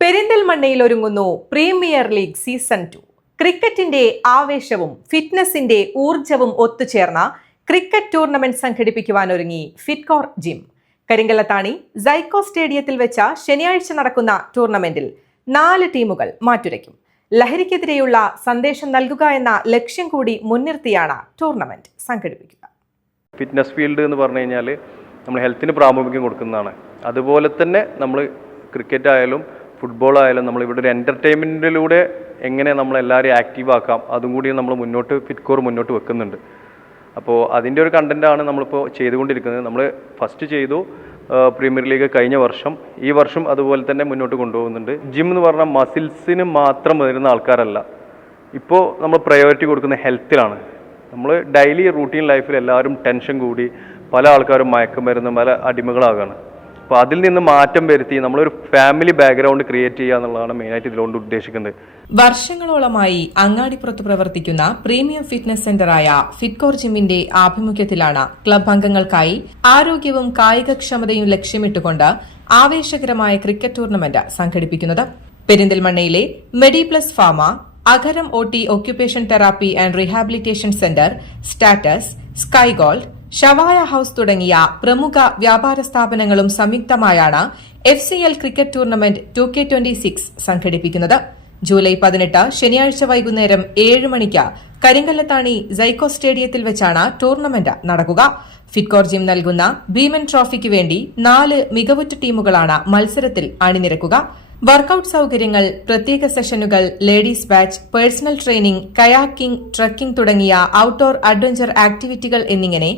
പെരിന്തൽമണ്ണയിൽ ഒരുങ്ങുന്നു premier league season 2. ക്രിക്കറ്റിന്റെ ആവേശവും ഫിറ്റ്നസിന്റെ ഊർജവും ഒത്തുചേർന്ന ക്രിക്കറ്റ് ടൂർണമെന്റ് സംഘടിപ്പിക്കുവാനൊരുങ്ങി ഫിറ്റ്കോർ ജിം. കരിങ്കല്ലത്താണി സൈക്കോ സ്റ്റേഡിയത്തിൽ വെച്ച ശനിയാഴ്ച നടക്കുന്ന ടൂർണമെന്റിൽ 4 ടീമുകൾ മാറ്റുരയ്ക്കും. ലഹരിക്കെതിരെയുള്ള സന്ദേശം നൽകുക എന്ന ലക്ഷ്യം കൂടി മുൻനിർത്തിയാണ് ടൂർണമെന്റ് സംഘടിപ്പിക്കുക. ഫിറ്റ്നസ് ഫീൽഡ് എന്ന് പറഞ്ഞു കഴിഞ്ഞാൽ നമ്മൾ ഹെൽത്തിന് പ്രാമുഖ്യം കൊടുക്കുന്നതാണ്. അതുപോലെ തന്നെ നമ്മൾ ക്രിക്കറ്റ് ആയാലും ഫുട്ബോൾ ആയാലും നമ്മളിവിടെ ഒരു എൻ്റർടൈൻമെൻറ്റിലൂടെ എങ്ങനെ നമ്മളെല്ലാവരെയും ആക്റ്റീവ് ആക്കാം അതും കൂടി നമ്മൾ ഫിറ്റ്കോർ മുന്നോട്ട് വെക്കുന്നുണ്ട്. അപ്പോൾ അതിൻ്റെ ഒരു കണ്ടൻറ്റാണ് നമ്മളിപ്പോൾ ചെയ്തുകൊണ്ടിരിക്കുന്നത്. നമ്മൾ ഫസ്റ്റ് ചെയ്തു പ്രീമിയർ ലീഗ് കഴിഞ്ഞ വർഷം, ഈ വർഷം അതുപോലെ തന്നെ മുന്നോട്ട് കൊണ്ടുപോകുന്നുണ്ട്. ജിം എന്ന് പറഞ്ഞാൽ മസിൽസിന് മാത്രം വരുന്ന ആൾക്കാരല്ല, ഇപ്പോൾ നമ്മൾ പ്രയോറിറ്റി കൊടുക്കുന്ന ഹെൽത്തിലാണ്. നമ്മൾ ഡെയിലി റൂട്ടീൻ ലൈഫിൽ എല്ലാവരും ടെൻഷൻ കൂടി പല ആൾക്കാരും മയക്കുമരുന്ന് പല അടിമകളാകാണ്. അപ്പോൾ അതിൽ നിന്ന് മാറ്റം വരുത്തി നമ്മളൊരു ഫാമിലി ബാക്ക്ഗ്രൗണ്ട് ക്രിയേറ്റ് ചെയ്യുക എന്നുള്ളതാണ് മെയിനായിട്ട് ഇതിലുകൊണ്ട് ഉദ്ദേശിക്കുന്നത്. വർഷങ്ങളോളമായി അങ്ങാടിപ്പുറത്ത് പ്രവർത്തിക്കുന്ന പ്രീമിയം ഫിറ്റ്നസ് സെന്ററായ ഫിറ്റ്കോർ ജിമ്മിന്റെ ആഭിമുഖ്യത്തിലാണ് ക്ലബ് അംഗങ്ങൾക്കായി ആരോഗ്യവും കായികക്ഷമതയും ലക്ഷ്യമിട്ടുകൊണ്ട് ആവേശകരമായ ക്രിക്കറ്റ് ടൂർണമെന്റ് സംഘടിപ്പിക്കുന്നത്. പെരിന്തൽമണ്ണയിലെ മെഡിപ്ലസ് ഫാമ, അഖരം OT occupation therapy and rehabilitation centre, status, sky gold, ഷവായ ഹൌസ് തുടങ്ങിയ പ്രമുഖ വ്യാപാര സ്ഥാപനങ്ങളും സംയുക്തമായാണ് FCL ക്രിക്കറ്റ് ടൂർണമെന്റ് 2K26 സംഘടിപ്പിക്കുന്നത്. ജൂലൈ 18 ശനിയാഴ്ച വൈകുന്നേരം 7 മണിക്ക് കരിങ്കല്ലത്താണി സൈക്കോ സ്റ്റേഡിയത്തിൽ വെച്ചാണ് ടൂർണമെന്റ് നടക്കുക. ഫിറ്റ്കോർ ജിം നൽകുന്ന ഭീമൻ ട്രോഫിക്ക് വേണ്ടി 4 മികവുറ്റ ടീമുകളാണ് മത്സരത്തിൽ അണിനിരക്കുക. വർക്കൌട്ട് സൌകര്യങ്ങൾ, പ്രത്യേക സെഷനുകൾ, ladies batch, personal training, kayaking, trekking തുടങ്ങിയ ഔട്ട്ഡോർ അഡ്വഞ്ചർ ആക്ടിവിറ്റികൾ എന്നിങ്ങനെ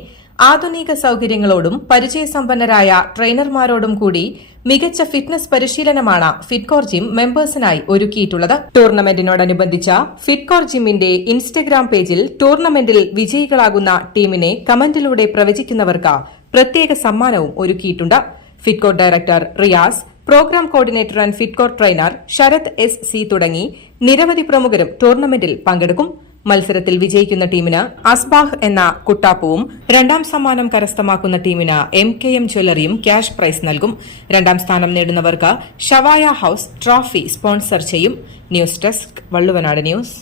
ആധുനിക സൌകര്യങ്ങളോടും പരിചയസമ്പന്നരായ ട്രെയിനർമാരോടും കൂടി മികച്ച ഫിറ്റ്നസ് പരിശീലനമാണ് ഫിറ്റ്കോർ ജിം മെമ്പേഴ്സിനായി ഒരുക്കിയിട്ടുള്ളത്. ടൂർണമെന്റിനോടനുബന്ധിച്ച ഫിറ്റ്കോർ ജിമ്മിന്റെ ഇൻസ്റ്റഗ്രാം പേജിൽ ടൂർണമെന്റിൽ വിജയികളാകുന്ന ടീമിനെ കമന്റിലൂടെ പ്രവചിക്കുന്നവർക്ക് പ്രത്യേക സമ്മാനവും ഒരുക്കിയിട്ടുണ്ട്. Fitcore director Riyas, programme coordinator and Fitcore trainer Sarath SC തുടങ്ങി നിരവധി പ്രമുഖരും ടൂർണമെന്റിൽ പങ്കെടുക്കും. മത്സരത്തിൽ വിജയിക്കുന്ന ടീമിന് അസ്ബാഹ് എന്ന കുട്ടാപ്പവും, 2ാം സമ്മാനം കരസ്ഥമാക്കുന്ന ടീമിന് MKM ജ്വല്ലറിയും ക്യാഷ് പ്രൈസ് നൽകും. 2ാം സ്ഥാനം നേടുന്നവർക്ക് ഷവായ ഹൌസ് ട്രോഫി സ്പോൺസർ ചെയ്യും. News desk, Valluvanad news.